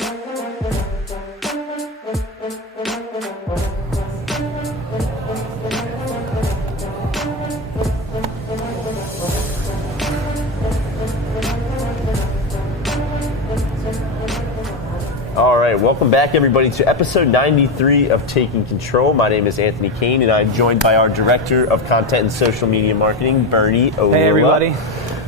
All right, welcome back, everybody, to episode 93 of Taking Control. My name is Anthony Kane, and I'm joined by our Director of Content and Social Media Marketing, Bernie Olula. Hey, everybody.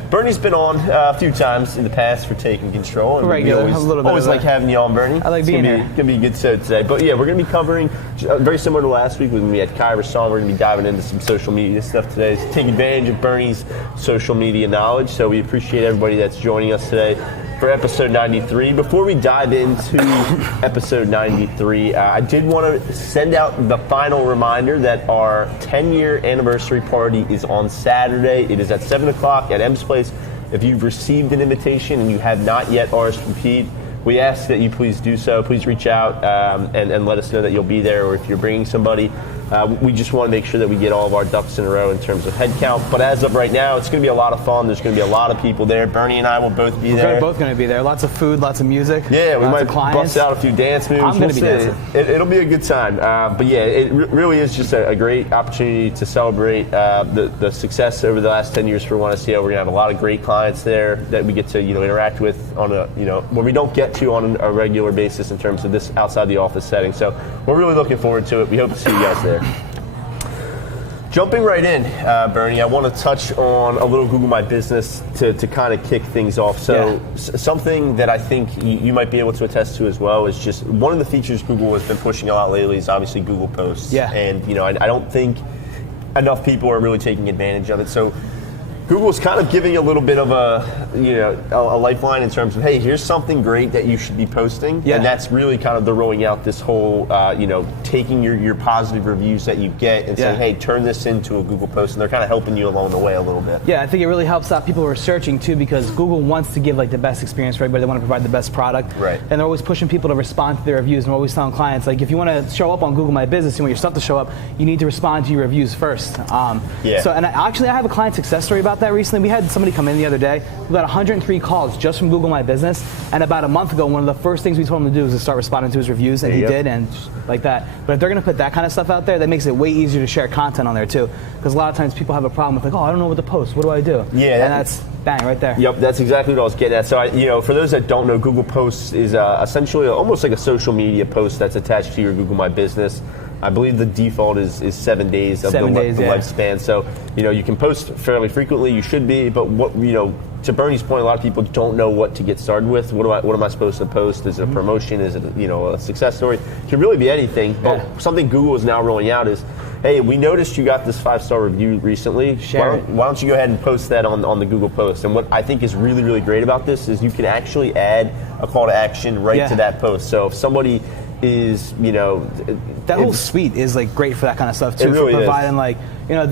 Bernie's been on a few times in the past for Taking Control. And regular, a little bit. Always like having you on, Bernie. I like being here. It's going to be a good show today. But yeah, we're going to be covering, very similar to last week when we had Kyra Song, we're going to be diving into some social media stuff today. So take advantage of Bernie's social media knowledge. So we appreciate everybody that's joining us today for episode 93. Before we dive into episode 93, I did want to send out the final reminder that our 10-year anniversary party is on Saturday. It is at 7 o'clock at M's Place. If you've received an invitation and you have not yet RSVP'd, we ask that you please do so. Please reach out and let us know that you'll be there, or if you're bringing somebody. We just want to make sure that we get all of our ducks in a row in terms of head count. But as of right now, it's going to be a lot of fun. There's going to be a lot of people there. Bernie and I will both be there. We're both going to be there. Lots of food, lots of music. Yeah, we might bust out a few dance moves. I'm going to be dancing. It'll be a good time. But yeah, it really is just a great opportunity to celebrate the success over the last 10 years for One SEO. We're going to have a lot of great clients there that we get to interact with on a when we don't get to on a regular basis in terms of this outside the office setting. So we're really looking forward to it. We hope to see you guys there. Jumping right in, Bernie, I want to touch on a little Google My Business to kind of kick things off. So something that I think you might be able to attest to as well is just one of the features Google has been pushing a lot lately is obviously Google Posts. Yeah. And I don't think enough people are really taking advantage of it. So Google's kind of giving a little bit of a lifeline in terms of, hey, here's something great that you should be posting. Yeah. And that's really kind of the rolling out this whole, taking your positive reviews that you get and saying, hey, turn this into a Google post. And they're kind of helping you along the way a little bit. Yeah, I think it really helps out people who are searching too, because Google wants to give the best experience for everybody. They want to provide the best product. Right. And they're always pushing people to respond to their reviews. And we're always telling clients, if you want to show up on Google My Business, you want your stuff to show up, you need to respond to your reviews first. So, and I have a client success story about that recently. We had somebody come in the other day who got 103 calls just from Google My Business, and about a month ago, one of the first things we told him to do was to start responding to his reviews, and he did, and like that. But if they're going to put that kind of stuff out there, that makes it way easier to share content on there too, because a lot of times people have a problem with I don't know what to post. What do I do? Yeah, and that's bang right there. Yep, that's exactly what I was getting at. So, for those that don't know, Google Posts is essentially almost like a social media post that's attached to your Google My Business. I believe the default is 7 days of the lifespan. So, you can post fairly frequently. You should be, but to Bernie's point, a lot of people don't know what to get started with. What am I supposed to post? Is it a promotion? Is it a success story? It can really be anything. But something Google is now rolling out is, hey, we noticed you got this 5-star review recently. Why don't you go ahead and post that on the Google Post? And what I think is really, really great about this is you can actually add a call to action right to that post. So if somebody is, that whole suite is great for that kind of stuff too. It really for providing the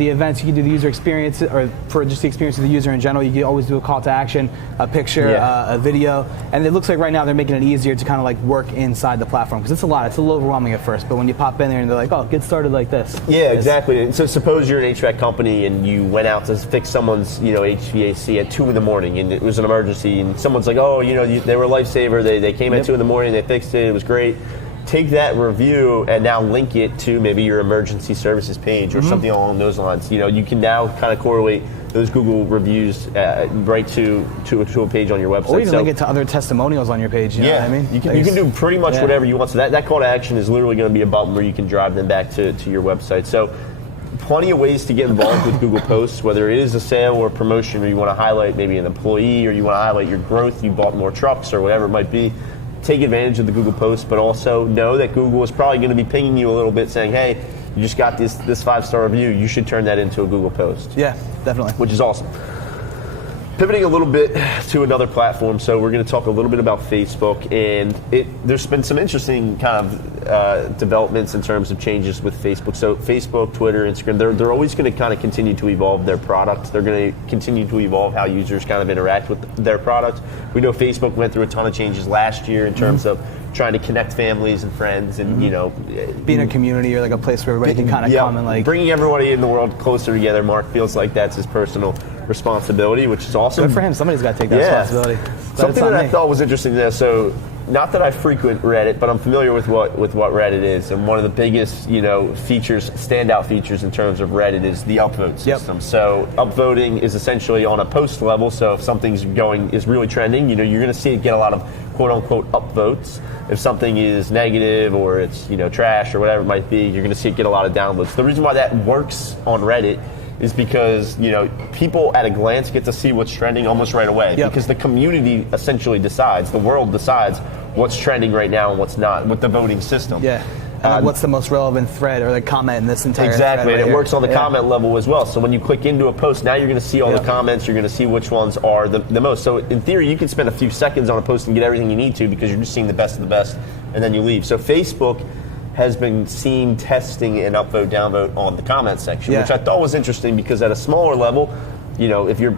events, you can do the user experience, or for just the experience of the user in general. You can always do a call to action, a picture, a video, and it looks like right now they're making it easier to kind of work inside the platform, because it's a little overwhelming at first, but when you pop in there and they're like, oh, get started like this. Yeah, exactly. And so suppose you're an HVAC company and you went out to fix someone's HVAC at 2 in the morning and it was an emergency, and someone's like, oh, they were a lifesaver. They came at 2 in the morning, they fixed it, it was great. Take that review and now link it to maybe your emergency services page or something along those lines. You can now kind of correlate those Google reviews right to a page on your website. Or even link it to other testimonials on your page. You know what I mean? You can do pretty much whatever you want. So that call to action is literally going to be a button where you can drive them back to your website. So plenty of ways to get involved with Google Posts, whether it is a sale or a promotion, or you want to highlight maybe an employee, or you want to highlight your growth, you bought more trucks or whatever it might be. Take advantage of the Google Posts, but also know that Google is probably going to be pinging you a little bit saying, hey, you just got this 5-star review, you should turn that into a Google Post. Yeah, definitely. Which is awesome. Pivoting a little bit to another platform, so we're going to talk a little bit about Facebook, and there's been some interesting kind of developments in terms of changes with Facebook. So Facebook, Twitter, Instagram, they're always going to kind of continue to evolve their products. They're going to continue to evolve how users kind of interact with their products. We know Facebook went through a ton of changes last year in terms of trying to connect families and friends, and being a community or a place where everybody can kind of come and bringing everybody in the world closer together. Mark feels like that's his personal responsibility, which is awesome. Good for him. Somebody's got to take that responsibility. Something that I thought was interesting there. So not that I frequent Reddit, but I'm familiar with what Reddit is, and one of the biggest, standout features in terms of Reddit is the upvote system. Yep. So upvoting is essentially on a post level. So if something's is really trending, you're going to see it get a lot of quote unquote upvotes. If something is negative or it's trash or whatever it might be, you're going to see it get a lot of downloads. The reason why that works on Reddit is because people at a glance get to see what's trending almost right away. Yep. Because the community essentially decides, the world decides what's trending right now and what's not with the voting system. Yeah. And what's the most relevant thread or the comment in this entire exactly, thread? And it works on the comment level as well. So when you click into a post, now you're going to see all the comments. You're going to see which ones are the most. So in theory, you can spend a few seconds on a post and get everything you need to because you're just seeing the best of the best, and then you leave. So Facebook has been seen testing an upvote, downvote on the comment section, which I thought was interesting because at a smaller level, if you're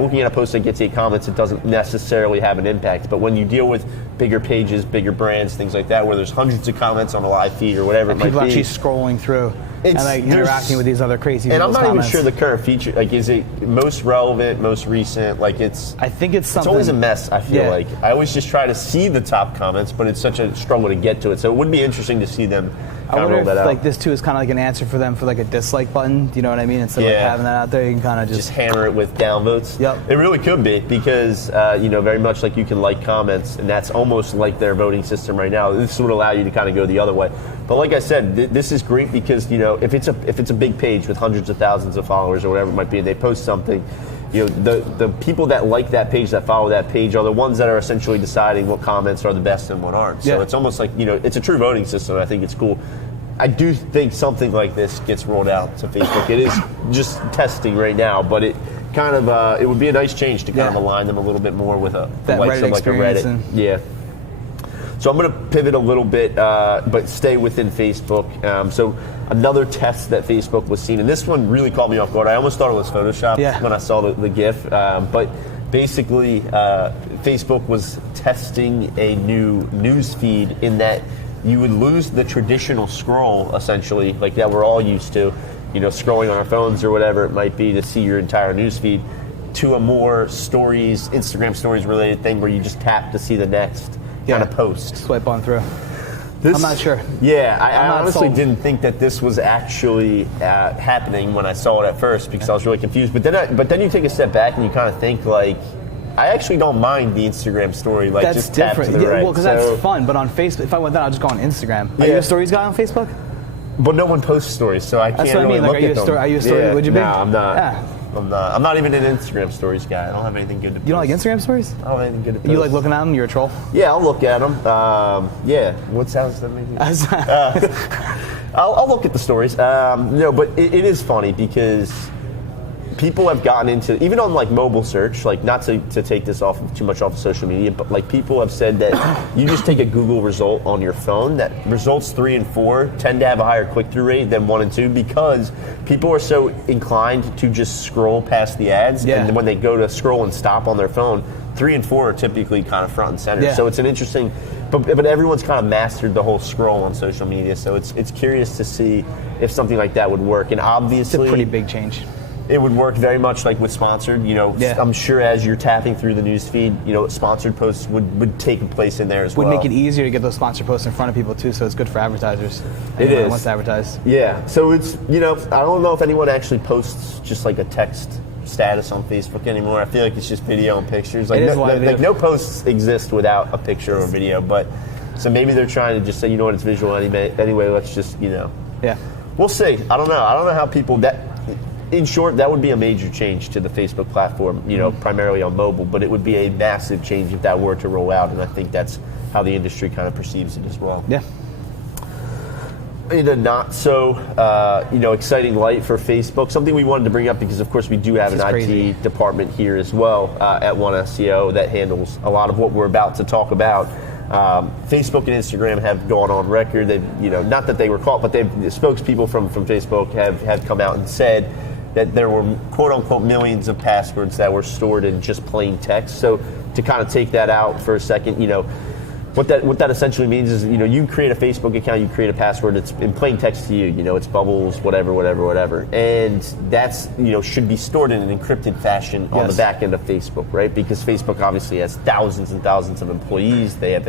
looking at a post that gets 8 comments, it doesn't necessarily have an impact. But when you deal with bigger pages, bigger brands, things like that, where there's hundreds of comments on a live feed or whatever it might be. People actually scrolling through and interacting with these other crazy And I'm not comments. even sure the current feature, is it most relevant, most recent? I think it's something. It's always a mess, I feel like. I always just try to see the top comments, but it's such a struggle to get to it. So it would be interesting to see them kind of roll that out. This too is kind of like an answer for them for a dislike button. Do you know what I mean? Instead of having that out there, you can kind of just hammer it with downvotes. Yep. It really could be because very much like you can like comments, and that's almost like their voting system right now. This would allow you to kind of go the other way. But like I said, this is great because if it's a big page with hundreds of thousands of followers or whatever it might be, and they post something, the people that like that page, that follow that page, are the ones that are essentially deciding what comments are the best and what aren't. So it's almost like it's a true voting system. I think it's cool. I do think something like this gets rolled out to Facebook. It is just testing right now, but it kind of it would be a nice change to kind of align them a little bit more with that likes Reddit of like a Reddit. Yeah. So I'm going to pivot a little bit, but stay within Facebook. So another test that Facebook was seeing, and this one really caught me off guard. I almost thought it was Photoshopped when I saw the GIF. But basically, Facebook was testing a new news feed in that you would lose the traditional scroll, essentially, like that we're all used to, scrolling on our phones or whatever it might be to see your entire news feed, to a more Instagram stories related thing where you just tap to see the next kind of post. Swipe on through. I'm not sure. Yeah, I honestly didn't think that this was actually happening when I saw it at first because I was really confused. But then you take a step back and you kind of think I actually don't mind the Instagram story. That's just different. Tap to the right. Well, because that's fun. But on Facebook, if I went down, I'll just go on Instagram. Are you a stories guy on Facebook? But no one posts stories, so I can't really look at them. Are you a story? Would you be? No, I'm not. Yeah. I'm not even an Instagram stories guy. I don't have anything good to post. You don't like Instagram stories? I don't have anything good to post. You like looking at them? You're a troll? Yeah, I'll look at them. What sounds that make? I'll look at the stories. But it is funny because people have gotten into, even on mobile search, not to take this too much off of social media, but people have said that you just take a Google result on your phone, that results 3 and 4 tend to have a higher click-through rate than 1 and 2 because people are so inclined to just scroll past the ads, and when they go to scroll and stop on their phone, 3 and 4 are typically kind of front and center. Yeah. So it's an interesting, but everyone's kind of mastered the whole scroll on social media, so it's curious to see if something like that would work. And obviously, it's a pretty big change. It would work very much like with sponsored. I'm sure as you're tapping through the news feed, sponsored posts would take a place in there as well. Would make it easier to get those sponsored posts in front of people too, so it's good for advertisers. It is. Wants to advertise. Yeah. So it's I don't know if anyone actually posts just a text status on Facebook anymore. I feel like it's just video and pictures. No posts exist without a picture or a video. But so maybe they're trying to just say, it's visual anyway. Let's just Yeah. We'll see. I don't know. I don't know how people In short, that would be a major change to the Facebook platform, primarily on mobile, but it would be a massive change if that were to roll out, and I think that's how the industry kind of perceives it as well. Yeah. In a not so, exciting light for Facebook, something we wanted to bring up because, of course, we do have an IT department here as well at One SEO that handles a lot of what we're about to talk about. Facebook and Instagram have gone on record. They've, not that they were caught, but spokespeople from Facebook have come out and said that there were quote unquote millions of passwords that were stored in just plain text. So to kind of take that out for a second, what that essentially means is, you create a Facebook account, you create a password, it's in plain text to you, it's bubbles, whatever, and that's, should be stored in an encrypted fashion on the back end of Facebook, right? Because Facebook obviously has thousands and thousands of employees. They have,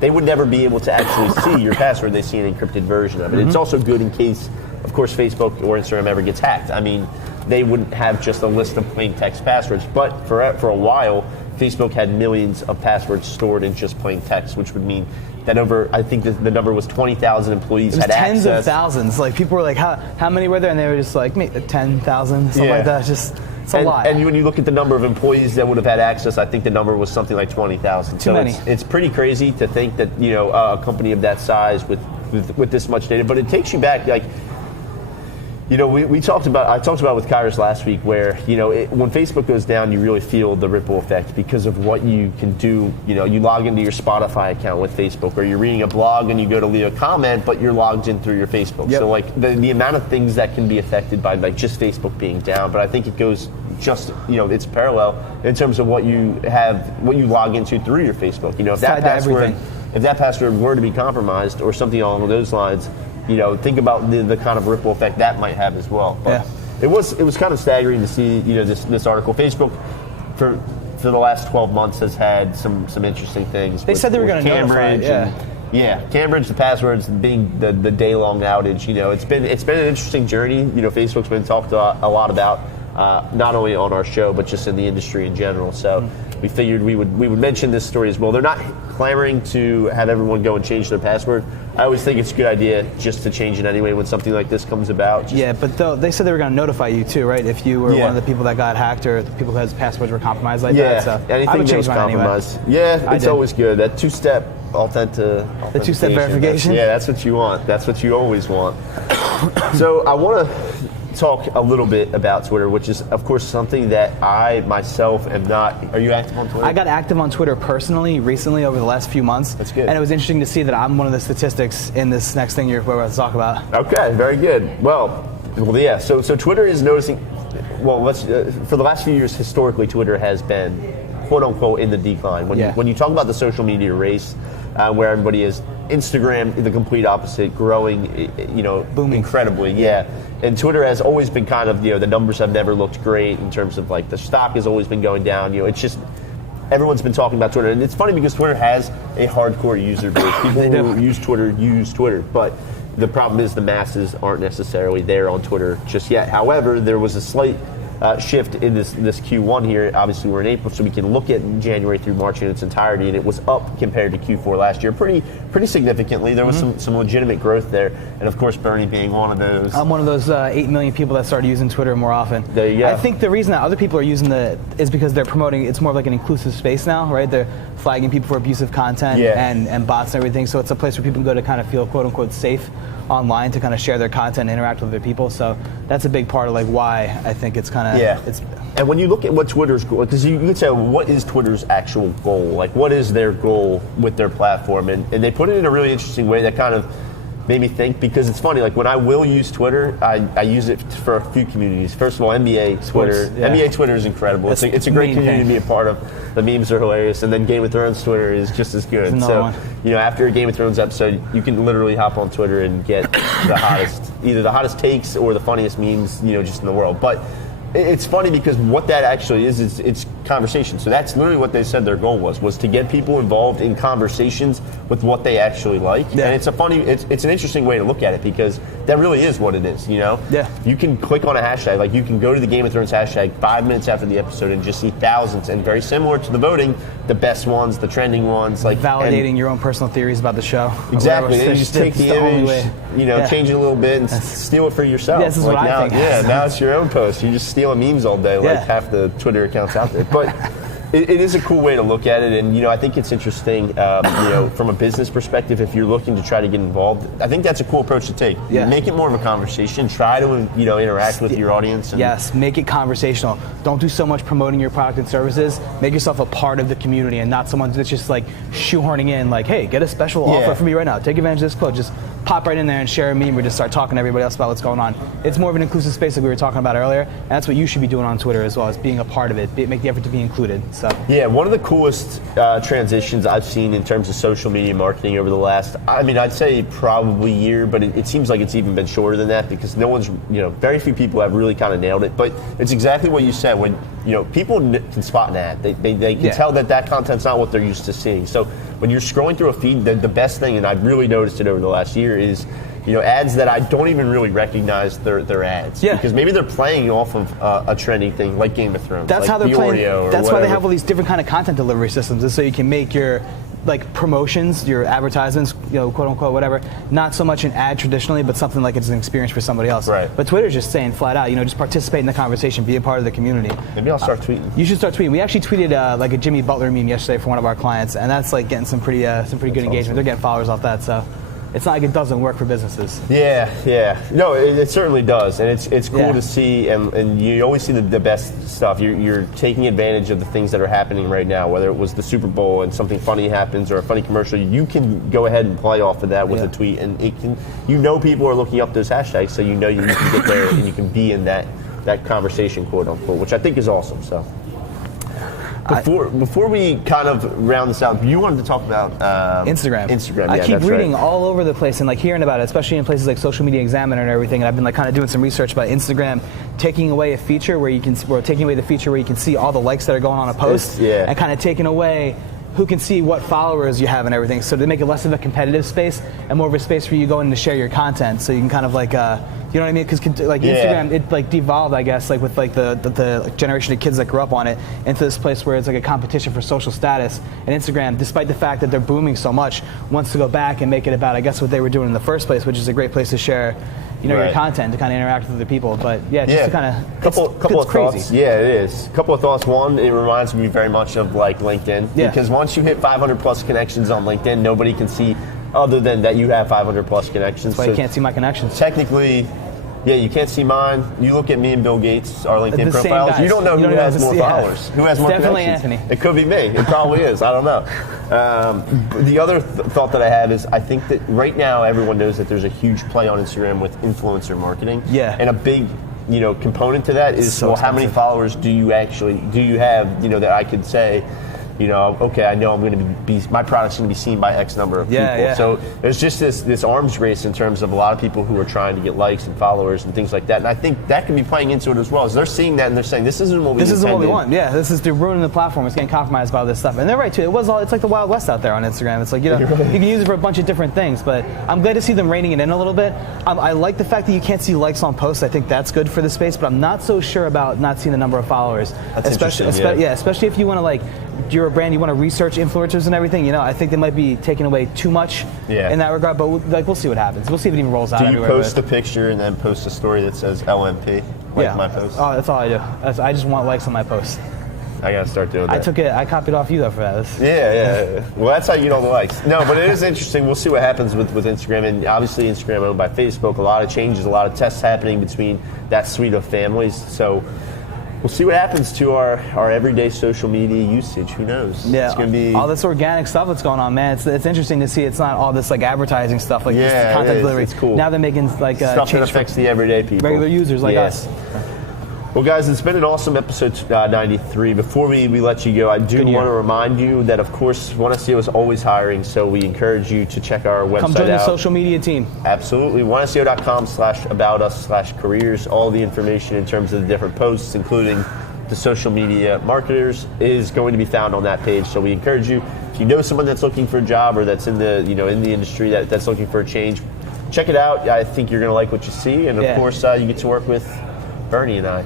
they would never be able to actually see your password. They see an encrypted version of it. It's also good in case, of course, Facebook or Instagram ever gets hacked. I mean, they wouldn't have just a list of plain text passwords, but for a while, Facebook had millions of passwords stored in just plain text, which would mean that I think the number was 20,000 employees had access. Tens of thousands. Like, people were like, how many were there? And they were just like, 10,000, something like that. It's a lot. And when you look at the number of employees that would have had access, I think the number was something like 20,000. Too many. It's pretty crazy to think that, a company of that size with this much data, but it takes you back, like, I talked about with Kairos last week where, when Facebook goes down, you really feel the ripple effect because of what you can do. You log into your Spotify account with Facebook, or you're reading a blog and you go to leave a comment, but you're logged in through your Facebook. Yep. So like the amount of things that can be affected by like just Facebook being down, but I think it goes just, it's parallel in terms of what you log into through your Facebook. If that password were to be compromised or something along those lines, think about the kind of ripple effect that might have as well. But it was kind of staggering to see, this article. Facebook for the last 12 months has had some interesting things. They said they were going to notify. Cambridge, the passwords being the day-long outage. It's been an interesting journey. Facebook's been talked a lot about, not only on our show but just in the industry in general. So we figured we would mention this story as well. They're not clamoring to have everyone go and change their password. I always think it's a good idea just to change it anyway when something like this comes about. But they said they were going to notify you too, right? If you were one of the people that got hacked or the people whose passwords were compromised like that. So anything I would change that was compromised. Anyway. Yeah, it's always good. That two-step authentication. The two-step verification? That's what you want. That's what you always want. So I want to talk a little bit about Twitter, which is, of course, something that I myself am not. Are you active on Twitter? I got active on Twitter personally recently over the last few months. That's good. And it was interesting to see that I'm one of the statistics in this next thing we're about to talk about. Okay, very good. Well, yeah. So Twitter is noticing. Well, for the last few years, historically, Twitter has been, quote unquote, in the decline. When you talk about the social media race, where everybody is, Instagram, the complete opposite, growing, booming incredibly, yeah. And Twitter has always been kind of, the numbers have never looked great in terms of like the stock has always been going down. It's just everyone's been talking about Twitter, and it's funny because Twitter has a hardcore user base. People who use Twitter, but the problem is the masses aren't necessarily there on Twitter just yet. However, there was a slight shift in this Q1 here. Obviously, we're in April, so we can look at January through March in its entirety, and it was up compared to Q4 last year, pretty significantly. There was some legitimate growth there, and of course, Bernie being one of those. I'm one of those 8 million people that started using Twitter more often. There you go. I think the reason that other people are using is because they're promoting. It's more of like an inclusive space now, right? They're flagging people for abusive content and bots and everything. So it's a place where people can go to kind of feel quote unquote safe online to kind of share their content and interact with other people. So that's a big part of like why I think it's kind of it's. And when you look at what Twitter's goal, because you could say, what is Twitter's actual goal? Like, what is their goal with their platform? And they put it in a really interesting way that kind of made me think, because it's funny, like when I will use Twitter, I use it for a few communities. First of all, NBA Twitter. NBA Twitter is incredible. It's a great community to be a part of. The memes are hilarious. And then Game of Thrones Twitter is just as good. So, after a Game of Thrones episode, you can literally hop on Twitter and get either the hottest takes or the funniest memes, just in the world. But it's funny because what that actually is it's conversation. So that's literally what they said their goal was to get people involved in conversations with what they actually like. Yeah. And it's an interesting way to look at it because that really is what it is, Yeah. You can click on a hashtag, like you can go to the Game of Thrones hashtag 5 minutes after the episode and just see thousands, and very similar to the voting, the best ones, the trending ones, like validating your own personal theories about the show. Exactly. Then you just take the image, change it a little bit and steal it for yourself. Yeah, this is what I think. Yeah, now it's your own post. You just steal memes all day, like half the Twitter accounts out there. But it is a cool way to look at it, and I think it's interesting. From a business perspective, if you're looking to try to get involved, I think that's a cool approach to take. Yeah. Make it more of a conversation. Try to interact with your audience. Yes, make it conversational. Don't do so much promoting your product and services. Make yourself a part of the community and not someone that's just like shoehorning in, like, hey, get a special offer for me right now. Take advantage of this code. Just pop right in there and share a meme or just start talking to everybody else about what's going on. It's more of an inclusive space like we were talking about earlier, and that's what you should be doing on Twitter as well, as being a part of it. Make the effort to be included. So stuff. Yeah, one of the coolest transitions I've seen in terms of social media marketing over the last, I mean, I'd say probably year, but it seems like it's even been shorter than that because no one's, very few people have really kind of nailed it. But it's exactly what you said. When, people can spot an ad. They can tell that content's not what they're used to seeing. So when you're scrolling through a feed, the best thing, and I've really noticed it over the last year, is ads that I don't even really recognize their ads. Yeah. Because maybe they're playing off of a trending thing like Game of Thrones. That's like how they're playing. That's why they have all these different kind of content delivery systems, is so you can make your promotions, your advertisements, quote unquote, whatever, not so much an ad traditionally, but something like it's an experience for somebody else. Right. But Twitter's just saying flat out, just participate in the conversation, be a part of the community. Maybe I'll start tweeting. You should start tweeting. We actually tweeted a Jimmy Butler meme yesterday for one of our clients, and that's getting some pretty good engagement. Awesome. They're getting followers off that, so. It's not like it doesn't work for businesses. Yeah. No, it certainly does, and it's cool to see, and you always see the best stuff. You're taking advantage of the things that are happening right now, whether it was the Super Bowl and something funny happens or a funny commercial. You can go ahead and play off of that with a tweet, and it can. People are looking up those hashtags, so you can get there and you can be in that conversation, quote unquote, which I think is awesome. So. Before we kind of round this out, you wanted to talk about Instagram. Instagram, I keep reading all over the place and hearing about it, especially in places like Social Media Examiner and everything. And I've been kind of doing some research about Instagram taking away a feature where taking away the feature where you can see all the likes that are going on a post, and kind of taking away who can see what followers you have and everything. So they make it less of a competitive space and more of a space for you going to share your content. So you can kind of you know what I mean? Because Instagram, it devolved, I guess, with the generation of kids that grew up on it into this place where it's like a competition for social status. And Instagram, despite the fact that they're booming so much, wants to go back and make it about, I guess, what they were doing in the first place, which is a great place to share, your content, to kind of interact with other people. But to kind of couple of crazy. Thoughts. Yeah, it is. Couple of thoughts. One, it reminds me very much of LinkedIn, because once you hit 500 plus connections on LinkedIn, nobody can see other than that you have 500 plus connections. That's why you can't see my connections. Technically. Yeah, you can't see mine. You look at me and Bill Gates, our LinkedIn profiles. You don't know who has more followers, who has more definitely connections. Anthony. It could be me. It probably is. I don't know. The other thought that I have is I think that right now everyone knows that there's a huge play on Instagram with influencer marketing. Yeah. And a big component to that is, how many followers do you have, that I could say, okay, I know I'm going to be my product's going to be seen by X number of people. Yeah. So there's just this arms race in terms of a lot of people who are trying to get likes and followers and things like that. And I think that can be playing into it as well. As they're seeing that and they're saying, this isn't what we want. Yeah, they're ruining the platform. It's getting compromised by all this stuff. And they're right too. It's like the Wild West out there on Instagram. It's like, you can use it for a bunch of different things. But I'm glad to see them reining it in a little bit. I like the fact that you can't see likes on posts. I think that's good for the space. But I'm not so sure about not seeing the number of followers. That's especially if you want to you're a brand, you want to research influencers and everything, I think they might be taking away too much in that regard, but we'll see what happens. We'll see if it even rolls out everywhere. Do you post a picture and then post a story that says LMP, my post? Oh, that's all I do. I just want likes on my posts. I got to start doing that. I copied off you, though, for that. Yeah. Well, that's how you get all the likes. No, but it is interesting. We'll see what happens with Instagram. And obviously, Instagram owned by Facebook. A lot of changes, a lot of tests happening between that suite of families. So we'll see what happens to our everyday social media usage. Who knows? Yeah, it's going to be all this organic stuff that's going on, man. It's interesting to see. It's not all this advertising stuff this content delivery. It's cool. Now they're making stuff that affects the everyday people, regular users like us. Well, guys, it's been an awesome episode 93. Before we let you go, I do want to remind you that, of course, One SEO is always hiring, so we encourage you to check our website out. Come join the social media team. Absolutely. oneseo.com/aboutus/careers. All the information in terms of the different posts, including the social media marketers, is going to be found on that page. So we encourage you, if you know someone that's looking for a job or that's in the in the industry that's looking for a change, check it out. I think you're going to like what you see, and of course, you get to work with Bernie and I.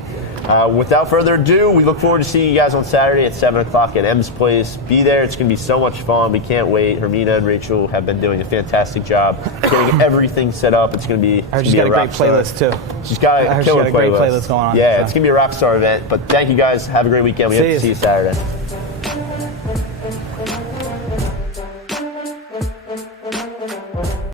Without further ado, we look forward to seeing you guys on Saturday at 7 o'clock at M's Place. Be there. It's going to be so much fun. We can't wait. Hermina and Rachel have been doing a fantastic job getting everything set up. It's going to be she's got a great playlist, too. She's got a killer playlist. Great playlist going on. Yeah, it's going to be a rock star event. But thank you guys. Have a great weekend. We hope to see you Saturday.